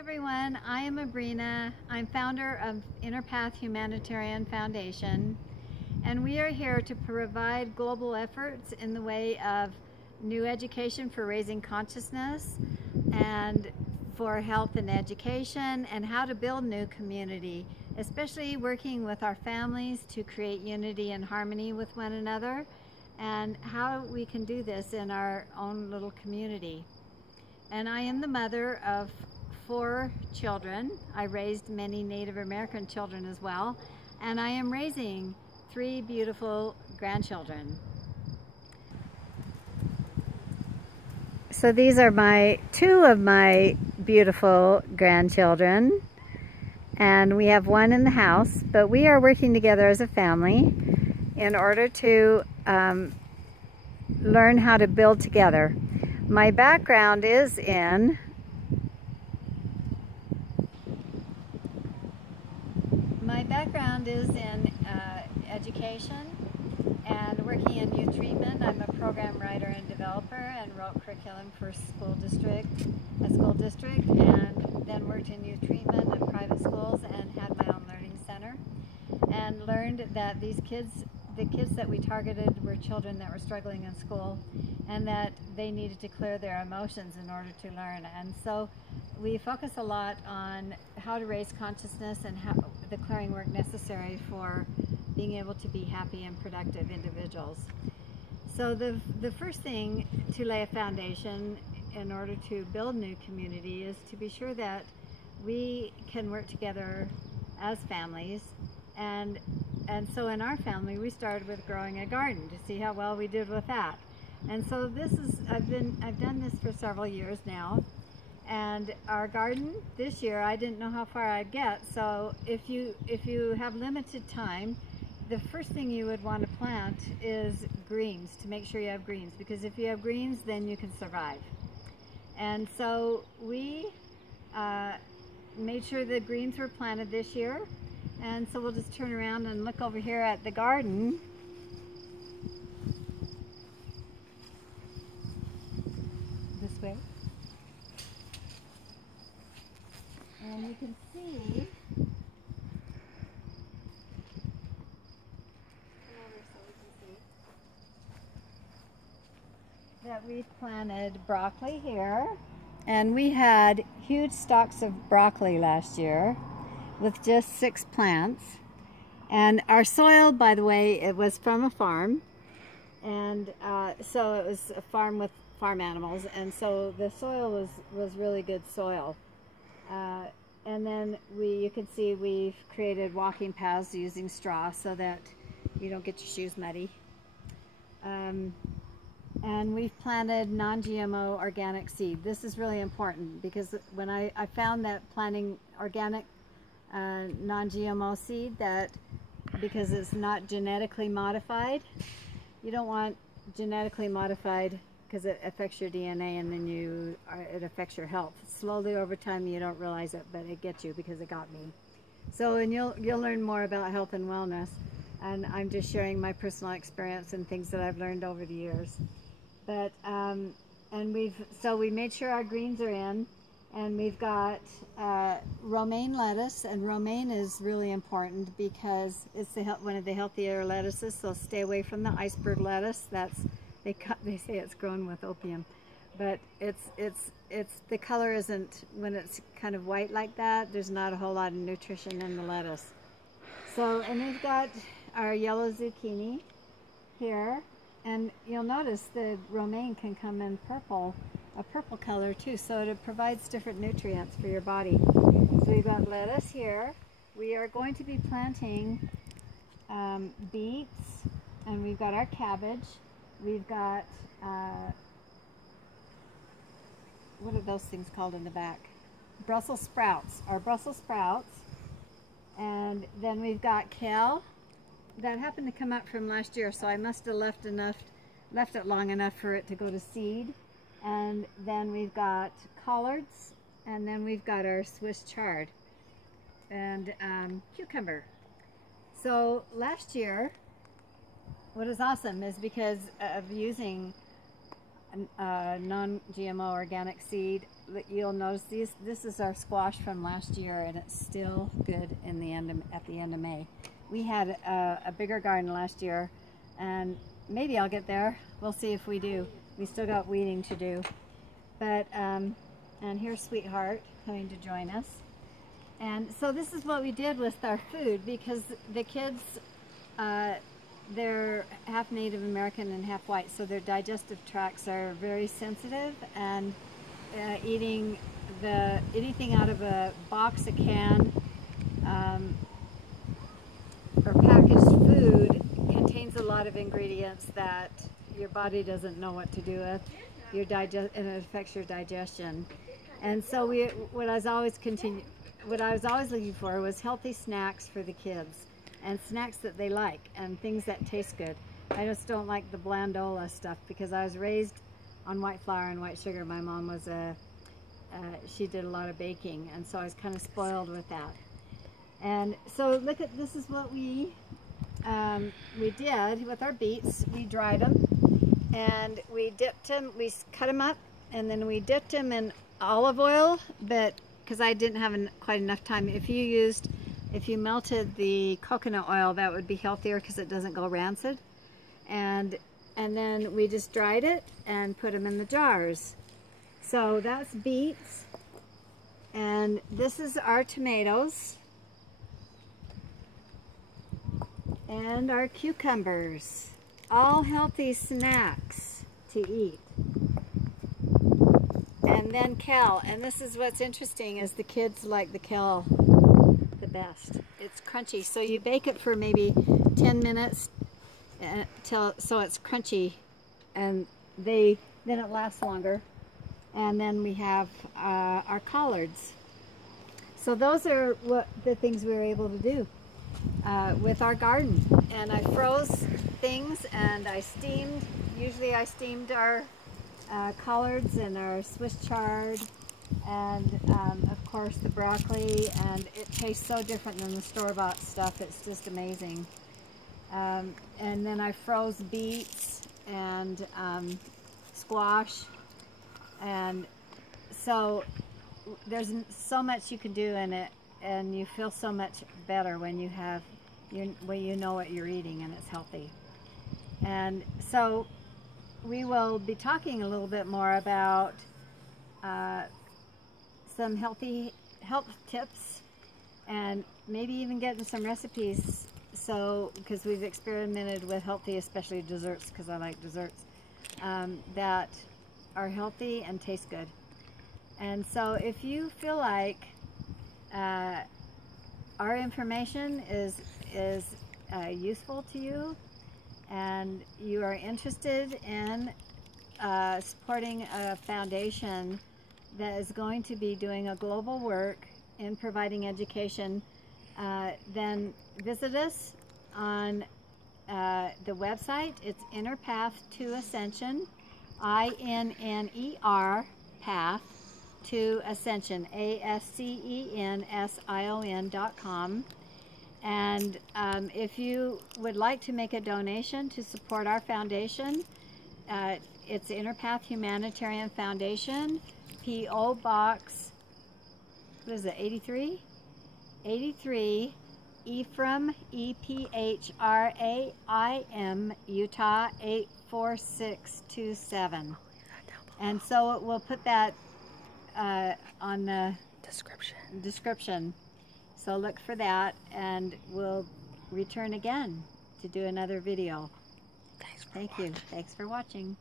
everyone, I am Abrina. I'm founder of Innerpath Humanitarian Foundation, and we are here to provide global efforts in the way of new education for raising consciousness and for health and education, and how to build new community, especially working with our families to create unity and harmony with one another, and how we can do this in our own little community. And I am the mother of 4 children. I raised many Native American children as well, and I am raising 3 beautiful grandchildren. So these are 2 of my beautiful grandchildren, and we have 1 in the house, but we are working together as a family in order to learn how to build together. My background is in education and working in youth treatment. I'm a program writer and developer, and wrote curriculum for a school district, and then worked in youth treatment in private schools and had my own learning center, and learned that the kids that we targeted were children that were struggling in school, and that they needed to clear their emotions in order to learn. And so we focus a lot on how to raise consciousness and how the clearing work necessary for being able to be happy and productive individuals. So the first thing to lay a foundation in order to build new community is to be sure that we can work together as families. And so in our family, we started with growing a garden to see how well we did with that. And so I've done this for several years now. And our garden this year, I didn't know how far I'd get. So if you have limited time, the first thing you would want to plant is greens, to make sure you have greens, because if you have greens, then you can survive. And so we made sure the greens were planted this year. And so we'll just turn around and look over here at the garden. This way. And you can see, that we've planted broccoli here. And we had huge stalks of broccoli last year with just 6 plants. And our soil, by the way, it was from a farm. And so it was a farm with farm animals. And so the soil was really good soil. And then you can see we've created walking paths using straw so that you don't get your shoes muddy. And we've planted non-GMO organic seed. This is really important because when I found that planting organic non-GMO seed, that because it's not genetically modified, you don't want genetically modified because it affects your DNA, and then it affects your health. Slowly over time, you don't realize it, but it gets you, because it got me. So, and you'll learn more about health and wellness, and I'm just sharing my personal experience and things that I've learned over the years. But so we made sure our greens are in, and we've got romaine lettuce, and romaine is really important because it's one of the healthier lettuces. So stay away from the iceberg lettuce. They say it's grown with opium, but the color isn't, when it's kind of white like that, there's not a whole lot of nutrition in the lettuce. So, and we've got our yellow zucchini here, and you'll notice the romaine can come in a purple color too, so it provides different nutrients for your body. So we've got lettuce here. We are going to be planting beets, and we've got our cabbage. We've got, what are those things called in the back? Brussels sprouts, our Brussels sprouts. And then we've got kale. That happened to come up from last year, so I must have left it long enough for it to go to seed. And then we've got collards, and then we've got our Swiss chard and cucumber. So last year, what is awesome is because of using non-GMO organic seed. You'll notice this is our squash from last year, and it's still good at the end of May. We had a bigger garden last year, and maybe I'll get there. We'll see if we do. We still got weeding to do. But and here's Sweetheart coming to join us. And so this is what we did with our food, because the kids, they're half Native American and half white, so their digestive tracts are very sensitive, and eating anything out of a box, a can, or packaged food contains a lot of ingredients that your body doesn't know what to do with, and it affects your digestion. And so what I was always looking for was healthy snacks for the kids, and snacks that they like, and things that taste good. I just don't like the blandola stuff, because I was raised on white flour and white sugar. My mom was she did a lot of baking, and so I was kind of spoiled with that. And so look at, this is what we did with our beets. We dried them, and we dipped them, we cut them up, and then we dipped them in olive oil, but because I didn't have quite enough time. If you melted the coconut oil, that would be healthier because it doesn't go rancid. And then we just dried it and put them in the jars. So that's beets, and this is our tomatoes, and our cucumbers. All healthy snacks to eat. And then kale, and this is what's interesting, is the kids like the kale the best. It's crunchy, so you bake it for maybe 10 minutes so it's crunchy, and then it lasts longer. And then we have our collards. So those are the things we were able to do with our garden. And I froze things, and I steamed. Usually I steamed our collards and our Swiss chard, and of course the broccoli, and it tastes so different than the store-bought stuff. It's just amazing. And then I froze beets and squash, and so there's so much you can do in it, and you feel so much better when you know what you're eating and it's healthy. And so we will be talking a little bit more about some health tips, and maybe even getting some recipes. So, because we've experimented with healthy, especially desserts, because I like desserts, that are healthy and taste good. And so if you feel like our information is useful to you, and you are interested in supporting a foundation that is going to be doing a global work in providing education, then visit us on the website. It's Innerpath to Ascension, INNER Path to Ascension, ASCENSION.com. And if you would like to make a donation to support our foundation, it's Innerpath Humanitarian Foundation, P.O. Box, what is it, 83? 83, Ephraim, EPHRAIM, Utah 84627. And so we'll put that on the description. So look for that, and we'll return again to do another video. Thank you. Thanks for watching.